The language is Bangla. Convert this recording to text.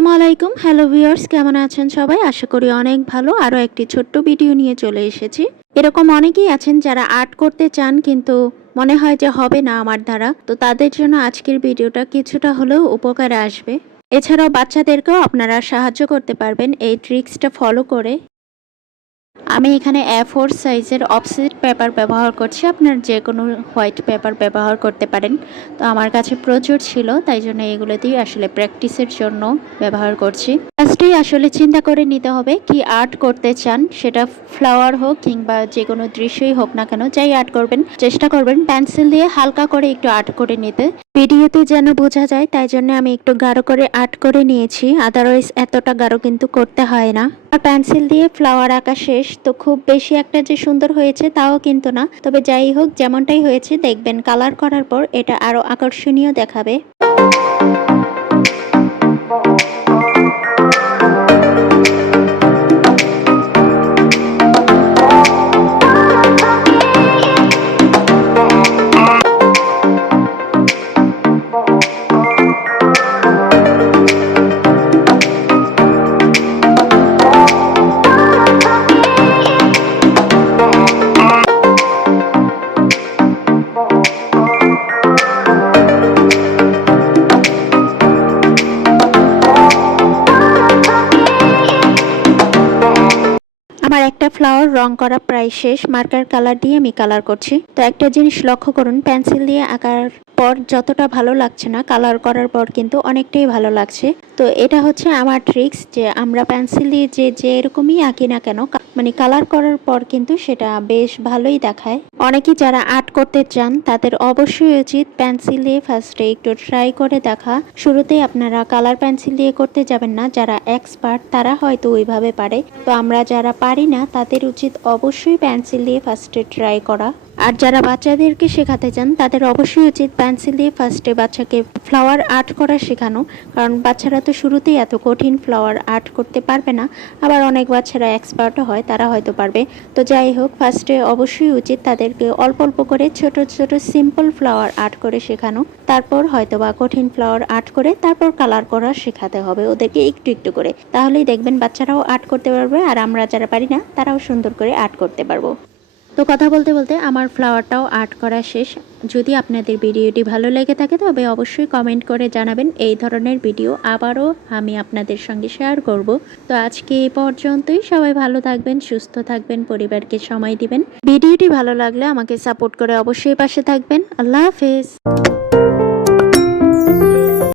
আসসালামু আলাইকুম। হ্যালো ভিউয়ার্স, কেমন আছেন সবাই? আশা করি অনেক ভালো। আরও একটি ছোট্ট ভিডিও নিয়ে চলে এসেছি। এরকম অনেকেই আছেন যারা আর্ট করতে চান কিন্তু মনে হয় যে হবে না আমার দ্বারা। তো তাদের জন্য আজকের ভিডিওটা কিছুটা হলেও উপকারে আসবে। এছাড়াও বাচ্চাদেরকেও আপনারা সাহায্য করতে পারবেন এই ট্রিক্সটা ফলো করে। আমি এখানে A4 সাইজের অফসেট পেপার ব্যবহার করছি। আপনার যে কোনো হোয়াইট পেপার ব্যবহার করতে পারেন। তো আমার কাছে প্রচুর ছিল, তাই জন্য এগুলো দিয়ে আসলে প্র্যাকটিসের জন্য ব্যবহার করছি। ফার্স্টেই আসলে চিন্তা করে নিতে হবে কি আর্ট করতে চান, সেটা ফ্লাওয়ার হোক কিংবা যে কোনো দৃশ্যই হোক না কেন, যাই আর্ট করবেন চেষ্টা করবেন পেন্সিল দিয়ে হালকা করে একটু আর্ট করে নিতে। ভিডিওতে যেন বোঝা যায় তাই জন্য আমি একটু গাঢ় করে আর্ট করে নিয়েছি, আদারওয়াইজ এতটা গাঢ় কিন্তু করতে হয় না। আর পেন্সিল দিয়ে ফ্লাওয়ার আঁকা শেষ। তো খুব বেশি একটা যে সুন্দর হয়েছে তাও কিন্তু না, তবে যাই হোক যেমনটাই হয়েছে দেখবেন কালার করার পর এটা আরো আকর্ষণীয় দেখাবে। আমার একটা ফ্লাওয়ার রং করা প্রায় শেষ। মার্কার কালার দিয়ে আমি কালার করছি। তো একটা জিনিস লক্ষ্য করুন, পেন্সিল দিয়ে আঁকার পর যতটা ভালো লাগছে না, কালার করার পর কিন্তু অনেকটাই ভালো লাগছে। তো এটা হচ্ছে আমার ট্রিক্স, যে আমরা পেন্সিল দিয়ে যে এরকমই আঁকি না কেন, মানে কালার করার পর কিন্তু সেটা বেশ ভালোই দেখায়। অনেকেই যারা আর্ট করতে চান তাদের অবশ্যই উচিত পেন্সিল দিয়ে ফার্স্টে একটু ট্রাই করে দেখা। শুরুতেই আপনারা কালার পেন্সিল দিয়ে করতে যাবেন না। যারা এক্সপার্ট তারা হয়তো ওইভাবে পারে, তো আমরা যারা পারি না তাদের উচিত অবশ্যই পেন্সিল দিয়ে ফার্স্টে ট্রাই করা। আর যারা বাচ্চাদেরকে শেখাতে চান তাদের অবশ্যই উচিত পেন্সিল দিয়ে ফার্স্টে বাচ্চাকে ফ্লাওয়ার আর্ট করা শেখানো, কারণ বাচ্চারা তো শুরুতেই এত কঠিন ফ্লাওয়ার আর্ট করতে পারবে না। আবার অনেক বাচ্চারা এক্সপার্টও হয়, তারা হয়তো পারবে। তো যাই হোক, ফার্স্টে অবশ্যই উচিত তাদেরকে অল্প অল্প করে ছোট ছোট সিম্পল ফ্লাওয়ার আর্ট করে শেখানো। তারপর হয়তো বা কঠিন ফ্লাওয়ার আর্ট করে তারপর কালার করা শেখাতে হবে ওদেরকে একটু একটু করে। তাহলেই দেখবেন বাচ্চারাও আর্ট করতে পারবে, আর আমরা যারা পারি না তারাও সুন্দর করে আর্ট করতে পারবো। তো কথা বলতে বলতে আমার ফ্লাওয়ারটাও আর্ট করা শেষ। যদি আপনাদের ভিডিওটি ভালো লেগে থাকে তবে অবশ্যই কমেন্ট করে জানাবেন। এই ধরনের ভিডিও আবারও আমি আপনাদের সঙ্গে শেয়ার করব। তো আজকে এই পর্যন্তই। সবাই ভালো থাকবেন, সুস্থ থাকবেন, পরিবারকে সময় দিবেন। ভিডিওটি ভালো লাগলে আমাকে সাপোর্ট করে অবশ্যই পাশে থাকবেন। আল্লাহ হাফেজ।